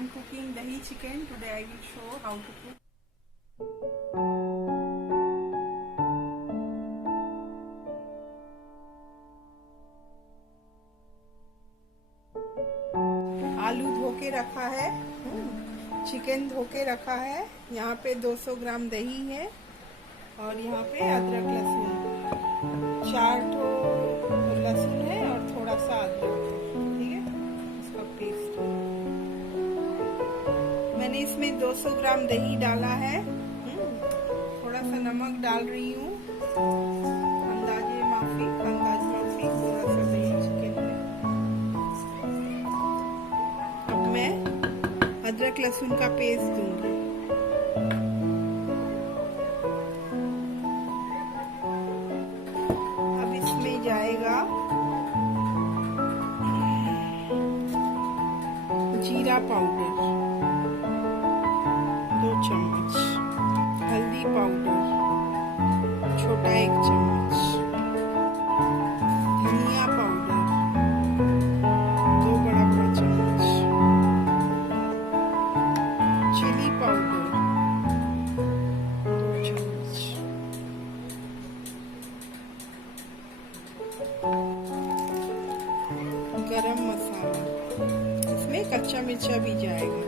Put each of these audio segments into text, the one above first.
I'm cooking Dahi-Chicken. Today I will show how to cook. आलू धो के रखा है, चिकन धो के रखा है। यहाँ पे 200 ग्राम दही है और यहाँ पे अदरक लहसुन 4 ठो लहसुन है और थोड़ा सा अदरक है, ठीक है, इसका पेस्ट। मैंने इसमें 200 ग्राम दही डाला है, थोड़ा सा नमक डाल रही हूँ, अंदाज माफी थोड़ा सा दही चिकन में। अब मैं अदरक लहसुन का पेस्ट दूंगी। अब इसमें जाएगा जीरा पाउडर 2 चम्मच, हल्दी पाउडर छोटा 1 चम्मच, धनिया पाउडर 2 बड़ा चम्मच, चिली पाउडर 2 चम्मच, गरम मसाला, इसमें कच्चा मिर्चा भी जाएगा,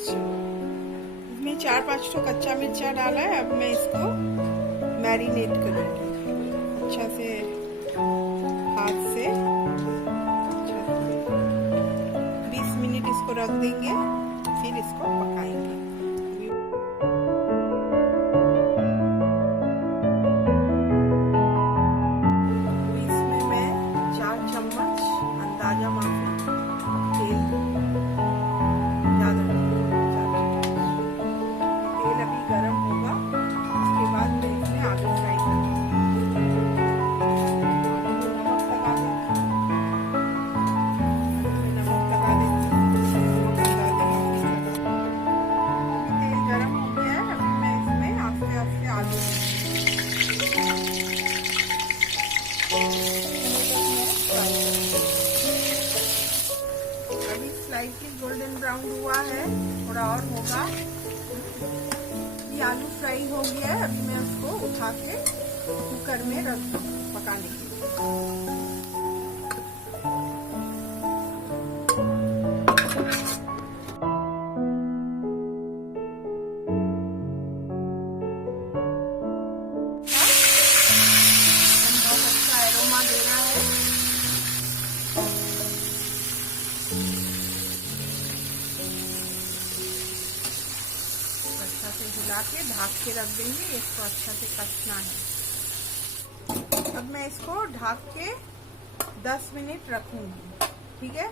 इसमें 4-5 तो कच्चा मिर्चा डाला है। अब मैं इसको मैरिनेट करूंगी अच्छा से, हाथ से अच्छा से 20 मिनट इसको रख देंगे, फिर इसको पकाएंगे। इसमें मैं 4 चम्मच अंदाजा माफी तेल, ज़्यादा तेल अभी गरम होगा, उसके बाद मैं इसमें आलू फ्राई करूँगी। तेल गरम हो गया है, अभी मैं इसमें आस्ते आस्ते आलू अभी स्लाइटली गोल्डन ब्राउन हुआ है, थोड़ा और होगा। ये आलू फ्राई हो गया है, अभी मैं उसको उठा के कुकर में रख दूँ पकाने के लिए। बहुत अच्छा एरोमा दे रहा है। अच्छा से हिला के ढक के रख देंगे, इसको अच्छा से कसना है। अब मैं इसको ढक के 10 मिनट रखूंगी, ठीक है।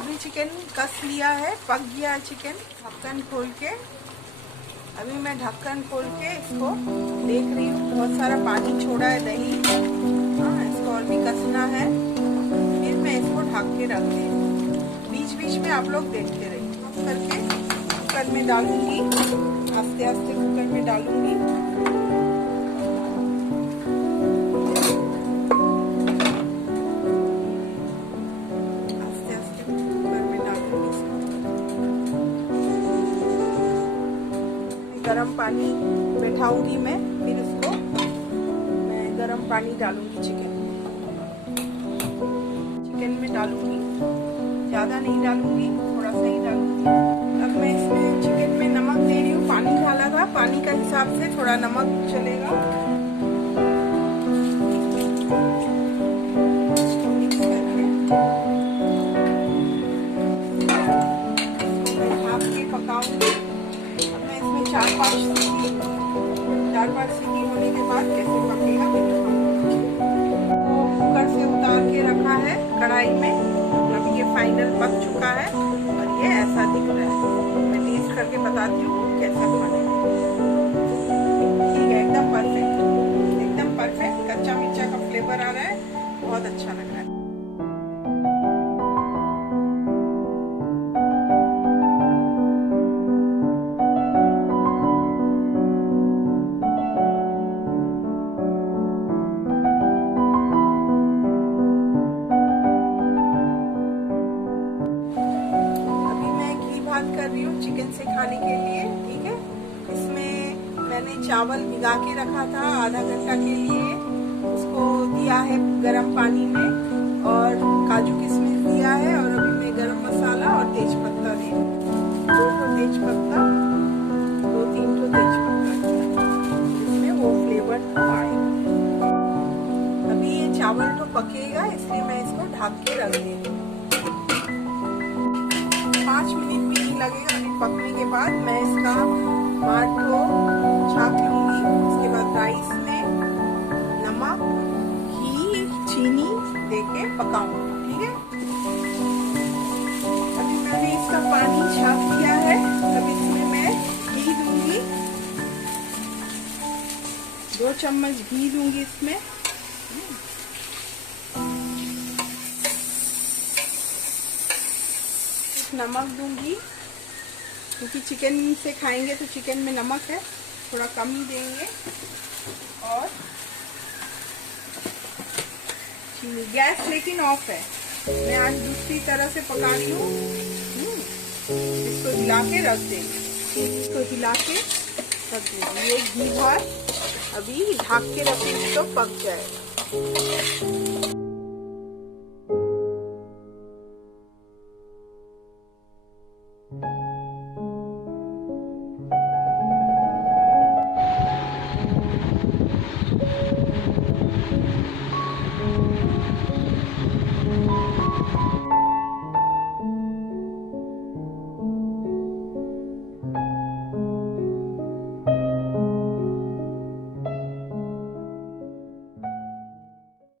अभी चिकन कस लिया है, पक गया है चिकन। ढक्कन खोल के, अभी मैं ढक्कन खोल के इसको देख रही हूँ, बहुत सारा पानी छोड़ा है दही, इसको और भी कसना है। फिर मैं इसको ढक के रख दूँगी, बीच बीच में आप लोग देखते रहिए। करके कुकर में डालूंगी, आस्ते आस्ते कुकर में डालूंगी। आस्ते आस्ते कुकर में डालूंगी। गरम पानी बैठाऊंगी मैं, फिर इसको मैं गरम पानी डालूंगी चिकन में डालूंगी, ज़्यादा नहीं डालूंगी, थोड़ा सा ही डालूंगी। अब मैं इसमें चिकन में नमक दे रही हूँ, पानी डाला था, पानी का हिसाब से थोड़ा नमक चलेगा। मिक्स करके मैं ढक के पकाऊंगी। अब मैं इसमें 4-5 सीटी होने के बाद कैसे पकेगा तो कुकर से उतार के रखा है कढ़ाई में। अभी ये फाइनल पक चुका है और ये ऐसा दिख रहा है। मैं टेस्ट करके बताती हूँ कैसा बनेगा। ठीक है, एकदम परफेक्ट। कच्चा मिर्चा का फ्लेवर आ रहा है, बहुत अच्छा लग रहा है। लिए। ठीक है, इसमें मैंने चावल भिगा के रखा था आधा घंटा के लिए, उसको दिया है गरम पानी में, और काजू किशमिश दिया है, और अभी मैं गरम मसाला और तेज पत्ता दी, 2 तेज पत्ता, 2-3 तेज पत्ता, इसमें वो फ्लेवर आएगा। अभी ये चावल तो पकेगा, इसलिए मैं इसको ढक के रख दूंगी। 5 मिनट भी नहीं लगेगा। अभी पकने के बाद मैं इसका माठ को छाप लूंगी। उसके बाद राइस में नमक, घी, चीनी देके पकाऊंगी। ठीक है, अभी मैंने इसका पानी छाप दिया है। अब इसमें मैं घी दूंगी, 2 चम्मच घी दूंगी इसमें। नमक दूंगी, क्योंकि चिकन से खाएंगे तो चिकन में नमक है, थोड़ा कम ही देंगे। और चीनी। गैस लेकिन ऑफ है, मैं आज दूसरी तरह से पका रही हूँ। इसको हिला के रख देंगे, इसको हिला के रख देंगे। ये घी भात अभी ढक के रखेंगे तो पक जाएगा।